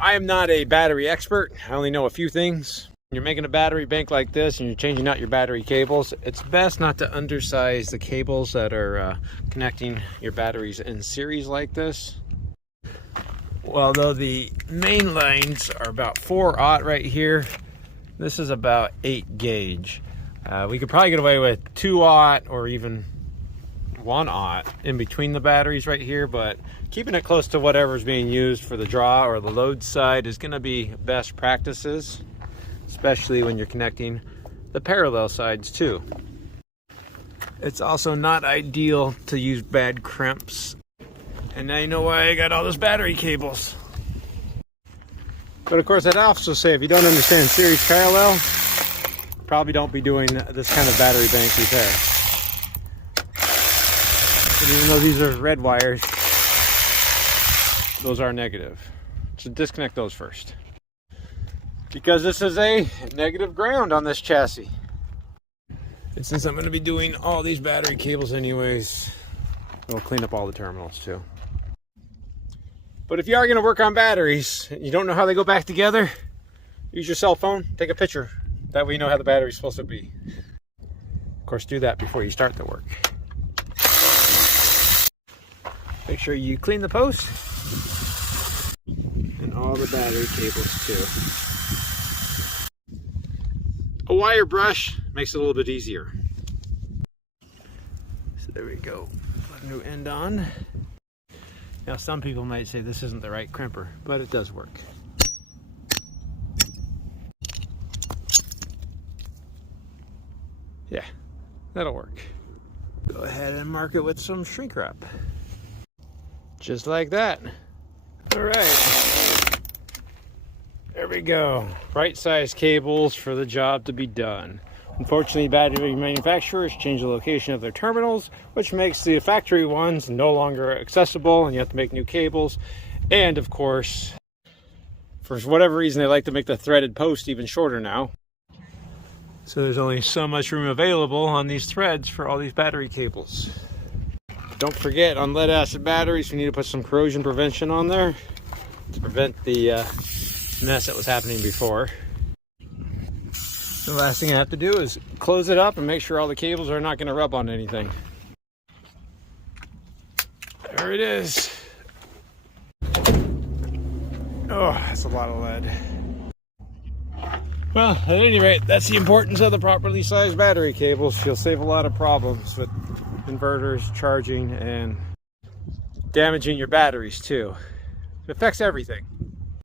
I am not a battery expert. I only know a few things. When you're making a battery bank like this and you're changing out your battery cables, it's best not to undersize the cables that are connecting your batteries in series like this. Well, though the main lines are about 4/0 right here, this is about 8 gauge. We could probably get away with 2/0 or even 1/0 in between the batteries right here, but keeping it close to whatever's being used for the draw or the load side is going to be best practices, especially when you're connecting the parallel sides too. It's also not ideal to use bad crimps. And now you know why I got all those battery cables. But of course, I'd also say if you don't understand series parallel, probably don't be doing this kind of battery bank repair. And even though these are red wires, those are negative. So disconnect those first, because this is a negative ground on this chassis. And since I'm going to be doing all these battery cables anyways, we'll clean up all the terminals too. But if you are going to work on batteries and you don't know how they go back together, use your cell phone, take a picture. That way you know how the battery's supposed to be. Of course, do that before you start the work. Make sure you clean the post and all the battery cables too. A wire brush makes it a little bit easier. So there we go. Put a new end on. Now some people might say this isn't the right crimper, but it does work. Yeah, that'll work. Go ahead and mark it with some shrink wrap. Just like that. All right. There we go. Right size cables for the job to be done. Unfortunately, battery manufacturers change the location of their terminals, which makes the factory ones no longer accessible, and you have to make new cables. And of course, for whatever reason, they like to make the threaded post even shorter now. So there's only so much room available on these threads for all these battery cables. Don't forget, on lead acid batteries, we need to put some corrosion prevention on there to prevent the mess that was happening before. The last thing I have to do is close it up and make sure all the cables are not going to rub on anything. There it is. Oh, that's a lot of lead. Well, at any rate, that's the importance of the properly sized battery cables. You'll save a lot of problems with inverters, charging, and damaging your batteries too. It affects everything.